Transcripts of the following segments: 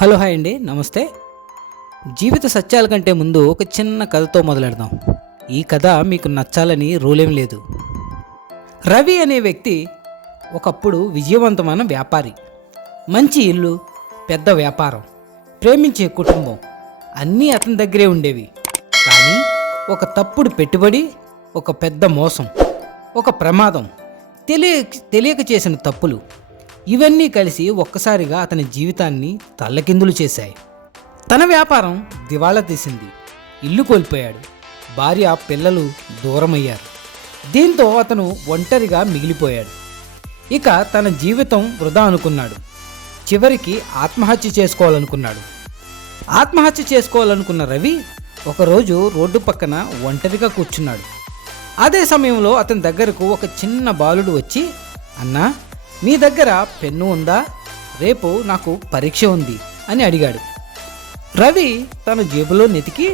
Hello hi అండి, నమస్తే. జీవిత సత్యాల కంటే ముందు ఒక చిన్న కథతో మొదలెడదాం. ఈ కథ మీకు నచ్చాలని రూలేం లేదు. రవి అనే వ్యక్తి ఒకప్పుడు విజయవంతమైన వ్యాపారి. మంచి ఇల్లు, పెద్ద వ్యాపారం, ప్రేమించే కుటుంబం అన్నీ అతని దగ్గరే ఉండేవి. కానీ ఒక తప్పుడు పెట్టుబడి, ఒక పెద్ద మోసం, ఒక ప్రమాదం, తెలియక చేసిన తప్పులు ఇవన్నీ కలిసి ఒక్కసారిగా అతని జీవితాన్ని తల్లకిందులు చేశాయి. తన వ్యాపారం దివాళా తీసింది. ఇల్లు కోల్పోయాడు. భార్య, పిల్లలు దూరమయ్యారు. దీంతో అతను ఒంటరిగా మిగిలిపోయాడు. ఇక తన జీవితం వృధా అనుకున్నాడు. చివరికి ఆత్మహత్య చేసుకోవాలనుకున్న రవి ఒకరోజు రోడ్డు పక్కన ఒంటరిగా కూర్చున్నాడు. అదే సమయంలో అతని దగ్గరకు ఒక చిన్న బాలుడు వచ్చి, అన్నా, మీ దగ్గర పెన్ను ఉందా? రేపు నాకు పరీక్ష ఉంది అని అడిగాడు. రవి తన జేబులో నెతికి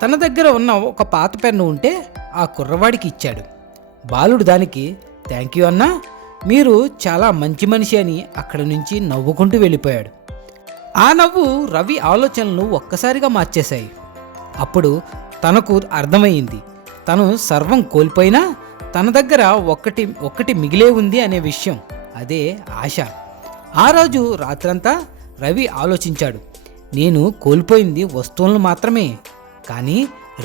తన దగ్గర ఉన్న ఒక పాత పెన్ను ఉంటే ఆ కుర్రవాడికి ఇచ్చాడు. బాలుడు దానికి థ్యాంక్ యూ అన్నా, మీరు చాలా మంచి మనిషి అని అక్కడి నుంచి నవ్వుకుంటూ వెళ్ళిపోయాడు. ఆ నవ్వు రవి ఆలోచనలను ఒక్కసారిగా మార్చేశాయి. అప్పుడు తనకు అర్థమైంది, తను సర్వం కోల్పోయినా తన దగ్గర ఒక్కటి మిగిలే ఉంది అనే విషయం. అదే ఆశ. ఆ రోజు రాత్రంతా రవి ఆలోచించాడు. నేను కోల్పోయింది వస్తువులను మాత్రమే, కానీ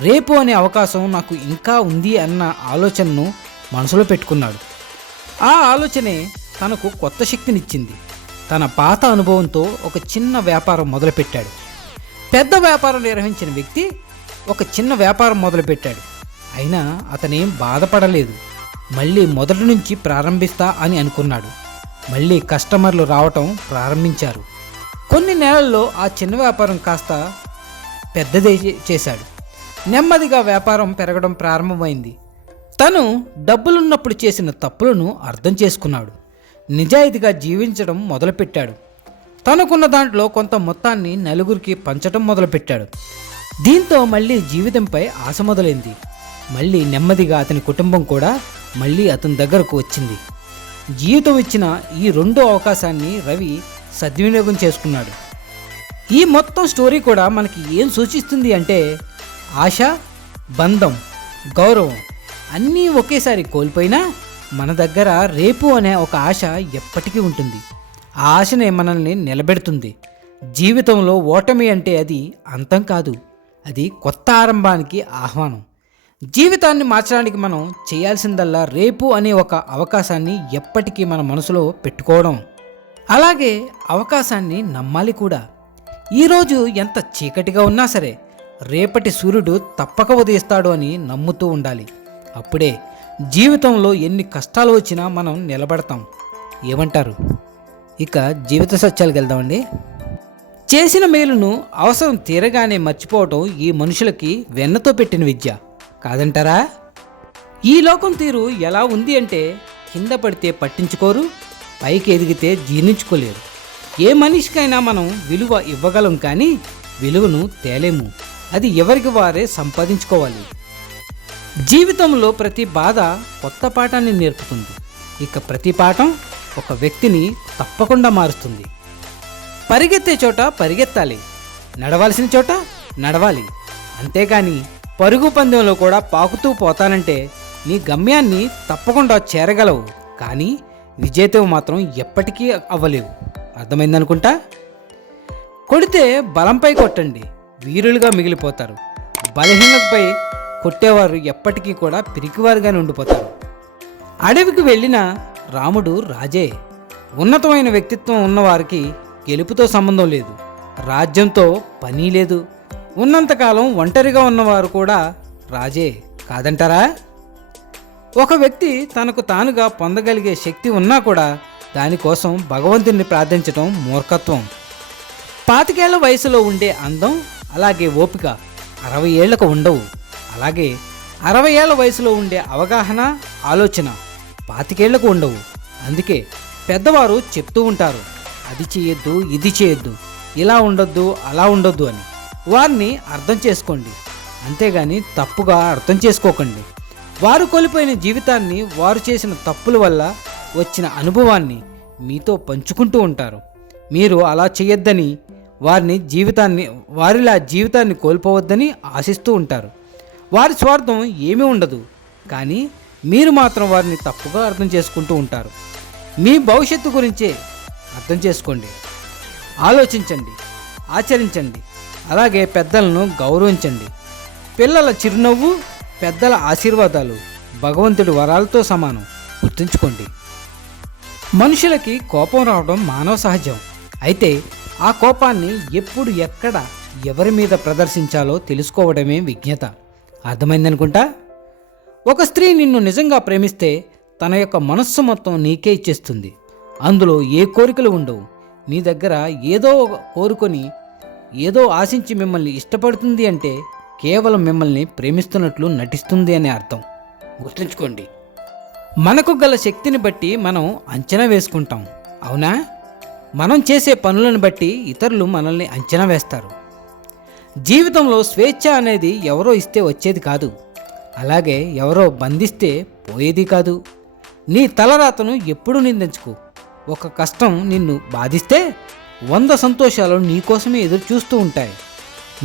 రేపు అనే అవకాశం నాకు ఇంకా ఉంది అన్న ఆలోచనను మనసులో పెట్టుకున్నాడు. ఆ ఆలోచనే తనకు కొత్త శక్తినిచ్చింది. తన పాత అనుభవంతో ఒక చిన్న వ్యాపారం మొదలుపెట్టాడు. పెద్ద వ్యాపారం నిర్వహించిన వ్యక్తి ఒక చిన్న వ్యాపారం మొదలుపెట్టాడు. అయినా అతనేం బాధపడలేదు. మళ్ళీ మొదటి నుంచి ప్రారంభిస్తా అని అనుకున్నాడు. మళ్ళీ కస్టమర్లు రావటం ప్రారంభించారు. కొన్ని నెలల్లో ఆ చిన్న వ్యాపారం కాస్త పెద్దదే చేశాడు. నెమ్మదిగా వ్యాపారం పెరగడం ప్రారంభమైంది. తను డబ్బులున్నప్పుడు చేసిన తప్పులను అర్థం చేసుకున్నాడు. నిజాయితీగా జీవించడం మొదలుపెట్టాడు. తనకున్న దాంట్లో కొంత మొత్తాన్ని నలుగురికి పంచడం మొదలుపెట్టాడు. దీంతో మళ్ళీ జీవితంపై ఆశ మొదలైంది. మళ్ళీ నెమ్మదిగా అతని కుటుంబం కూడా మళ్ళీ అతని దగ్గరకు వచ్చింది. జీవితం ఇచ్చిన ఈ రెండో అవకాశాన్ని రవి సద్వినియోగం చేసుకున్నాడు. ఈ మొత్తం స్టోరీ కూడా మనకి ఏం సూచిస్తుంది అంటే, ఆశ, బంధం, గౌరవం అన్నీ ఒకేసారి కోల్పోయినా మన దగ్గర రేపు అనే ఒక ఆశ ఎప్పటికీ ఉంటుంది. ఆ ఆశనే మనల్ని నిలబెడుతుంది. జీవితంలో ఓటమి అంటే అది అంతం కాదు, అది కొత్త ఆరంభానికి ఆహ్వానం. జీవితాన్ని మార్చడానికి మనం చేయాల్సిందల్లా రేపు అనే ఒక అవకాశాన్ని ఎప్పటికీ మన మనసులో పెట్టుకోవడం. అలాగే అవకాశాన్ని నమ్మాలి కూడా. ఈరోజు ఎంత చీకటిగా ఉన్నా సరే రేపటి సూర్యుడు తప్పక ఉదయిస్తాడు అని నమ్ముతూ ఉండాలి. అప్పుడే జీవితంలో ఎన్ని కష్టాలు వచ్చినా మనం నిలబడతాం. ఏమంటారు? ఇక జీవిత సత్యాలకు వెళ్దామండి. చేసిన మేలును అవసరం తీరగానే మర్చిపోవటం ఈ మనుషులకి వెన్నతో పెట్టిన విద్య కాదంటారా? ఈ లోకం తీరు ఎలా ఉంది అంటే, కింద పడితే పట్టించుకోరు, పైకి ఎదిగితే జీర్ణించుకోలేరు. ఏ మనిషికైనా మనం విలువ ఇవ్వగలం, కానీ విలువను తేలేము. అది ఎవరికి వారే సంపాదించుకోవాలి. జీవితంలో ప్రతి బాధ కొత్త పాఠాన్ని నేర్పుతుంది. ఇక ప్రతి పాఠం ఒక వ్యక్తిని తప్పకుండా మారుస్తుంది. పరిగెత్తే చోట పరిగెత్తాలి, నడవాల్సిన చోట నడవాలి. అంతేగాని పరుగు పందెంలో కూడా పాకుతూ పోతానంటే నీ గమ్యాన్ని తప్పకుండా చేరగలవు, కానీ విజేతవు మాత్రం ఎప్పటికీ అవ్వలేవు. అర్థమైందనుకుంటా. కొడితే బలంపై కొట్టండి, వీరులుగా మిగిలిపోతారు. బలహీనతపై కొట్టేవారు ఎప్పటికీ కూడా పిరికివారుగానే ఉండిపోతారు. అడవికి వెళ్ళిన రాముడు రాజే. ఉన్నతమైన వ్యక్తిత్వం ఉన్నవారికి గెలుపుతో సంబంధం లేదు, రాజ్యంతో పని లేదు. ఉన్నంతకాలం ఒంటరిగా ఉన్నవారు కూడా రాజే కాదంటారా? ఒక వ్యక్తి తనకు తానుగా పొందగలిగే శక్తి ఉన్నా కూడా దానికోసం భగవంతుని ప్రార్థించడం మూర్ఖత్వం. 25 ఏళ్ల వయసులో ఉండే అందం, అలాగే ఓపిక 60 ఏళ్లకు ఉండవు. అలాగే 60 ఏళ్ల వయసులో ఉండే అవగాహన, ఆలోచన 25 ఏళ్లకు ఉండవు. అందుకే పెద్దవారు చెప్తూ ఉంటారు, అది చేయొద్దు, ఇది చేయొద్దు, ఇలా ఉండొద్దు, అలా ఉండొద్దు అని. వారిని అర్థం చేసుకోండి, అంతేగాని తప్పుగా అర్థం చేసుకోకండి. వారు కోల్పోయిన జీవితాన్ని, వారు చేసిన తప్పుల వల్ల వచ్చిన అనుభవాన్ని మీతో పంచుకుంటూ ఉంటారు. మీరు అలా చేయొద్దని వారిలా జీవితాన్ని కోల్పోవద్దని ఆశిస్తూ ఉంటారు. వారి స్వార్థం ఏమీ ఉండదు, కానీ మీరు మాత్రం వారిని తప్పుగా అర్థం చేసుకుంటూ ఉంటారు. మీ భవిష్యత్తు గురించే అర్థం చేసుకోండి, ఆలోచించండి, ఆచరించండి. అలాగే పెద్దలను గౌరవించండి. పిల్లల చిరునవ్వు, పెద్దల ఆశీర్వాదాలు భగవంతుడి వరాలతో సమానం. గుర్తుంచుకోండి. మనుషులకి కోపం రావడం మానవ సహజం. అయితే ఆ కోపాన్ని ఎప్పుడు, ఎక్కడ, ఎవరి మీద ప్రదర్శించాలో తెలుసుకోవడమే విజ్ఞత. అర్థమైందనుకుంటా. ఒక స్త్రీ నిన్ను నిజంగా ప్రేమిస్తే తన యొక్క మనస్సు మొత్తం నీకే ఇచ్చేస్తుంది. అందులో ఏ కోరికలు ఉండవు. నీ దగ్గర ఏదో కోరుకొని, ఏదో ఆశించి మిమ్మల్ని ఇష్టపడుతుంది అంటే కేవలం మిమ్మల్ని ప్రేమిస్తున్నట్లు నటిస్తుంది అనే అర్థం. గుర్తుంచుకోండి. మనకు గల శక్తిని బట్టి మనం అంచనా వేసుకుంటాం, అవునా? మనం చేసే పనులను బట్టి ఇతరులు మనల్ని అంచనా వేస్తారు. జీవితంలో స్వేచ్ఛ అనేది ఎవరో ఇస్తే వచ్చేది కాదు, అలాగే ఎవరో బంధిస్తే పోయేది కాదు. నీ తలరాతను ఎప్పుడూ నిందించుకో. ఒక కష్టం నిన్ను బాధిస్తే 100 సంతోషాలు నీకోసమే ఎదురు చూస్తూ ఉంటాయి.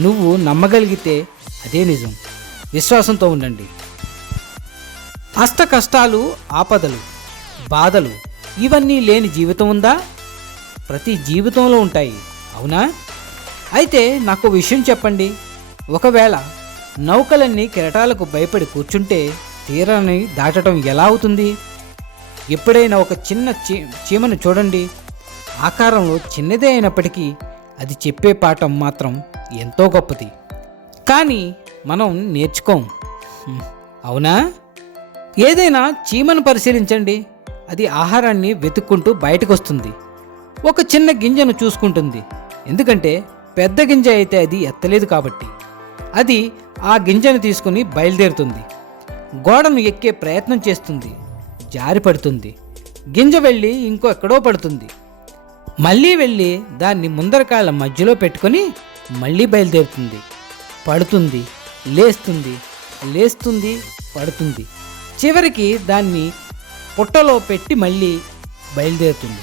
నువ్వు నమ్మగలిగితే అదే నిజం. విశ్వాసంతో ఉండండి. అష్ట కష్టాలు, ఆపదలు, బాధలు ఇవన్నీ లేని జీవితం ఉందా? ప్రతి జీవితంలో ఉంటాయి, అవునా? అయితే నాకు విషయం చెప్పండి. ఒకవేళ నౌకలన్నీ కెరటాలకు భయపడి కూర్చుంటే తీరాన్ని దాటడం ఎలా అవుతుంది? ఎప్పుడైనా ఒక చిన్న చీమను చూడండి. ఆకారంలో చిన్నదే అయినప్పటికీ అది చెప్పే పాఠం మాత్రం ఎంతో గొప్పది. కానీ మనం నేర్చుకోం, అవునా? ఏదైనా చీమను పరిశీలించండి. అది ఆహారాన్ని వెతుక్కుంటూ బయటకు వస్తుంది. ఒక చిన్న గింజను చూసుకుంటుంది, ఎందుకంటే పెద్ద గింజ అయితే అది ఎత్తలేదు కాబట్టి. అది ఆ గింజను తీసుకుని బయలుదేరుతుంది. గోడను ఎక్కే ప్రయత్నం చేస్తుంది, జారి పడుతుంది. గింజ వెళ్ళి ఇంకో ఎక్కడో పడుతుంది. మళ్ళీ వెళ్ళి దాన్ని ముందరకాళ్ళ మధ్యలో పెట్టుకొని మళ్ళీ బయలుదేరుతుంది. పడుతుంది, లేస్తుంది, లేస్తుంది, పడుతుంది. చివరికి దాన్ని పుట్టలో పెట్టి మళ్ళీ బయలుదేరుతుంది.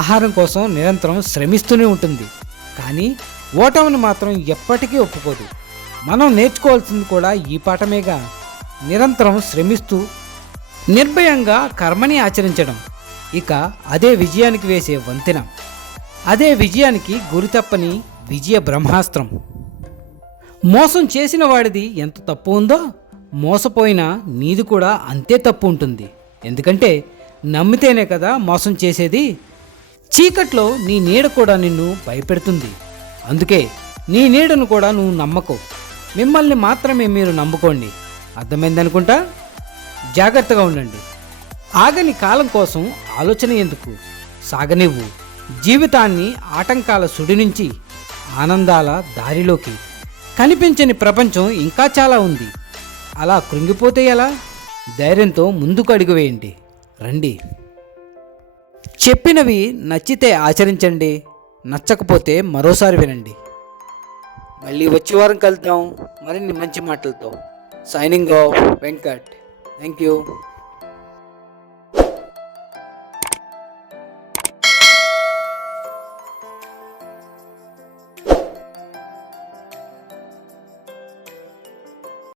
ఆహారం కోసం నిరంతరం శ్రమిస్తూనే ఉంటుంది, కానీ ఓటమిని మాత్రం ఎప్పటికీ ఒప్పుకోదు. మనం నేర్చుకోవాల్సింది కూడా ఈ పాఠమేగా. నిరంతరం శ్రమిస్తూ నిర్భయంగా కర్మని ఆచరించడం. ఇక అదే విజయానికి వేసే వంతెన. అదే విజయానికి గురి తప్పని విజయ బ్రహ్మాస్త్రం. మోసం చేసిన వాడిది ఎంత తప్పు ఉందో, మోసపోయినా నీది కూడా అంతే తప్పు ఉంటుంది. ఎందుకంటే నమ్మితేనే కదా మోసం చేసేది. చీకట్లో నీ నీడ కూడా నిన్ను భయపెడుతుంది. అందుకే నీ నీడను కూడా నువ్వు నమ్మకు. మిమ్మల్ని మాత్రమే మీరు నమ్ముకోండి. అర్థమైందనుకుంటా. జాగ్రత్తగా ఉండండి. ఆగని కాలం కోసం ఆలోచన ఎందుకు? సాగనివ్వు జీవితాన్ని ఆటంకాల సుడి నుంచి ఆనందాల దారిలోకి. కనిపించని ప్రపంచం ఇంకా చాలా ఉంది. అలా కృంగిపోతే ఎలా? ధైర్యంతో ముందుకు అడుగు వేయండి. రండి. చెప్పినవి నచ్చితే ఆచరించండి, నచ్చకపోతే మరోసారి వినండి. మళ్ళీ వచ్చే వారం కలుద్దాం మరిన్ని మంచి మాటలతో. Signing off Venkat. Thank you.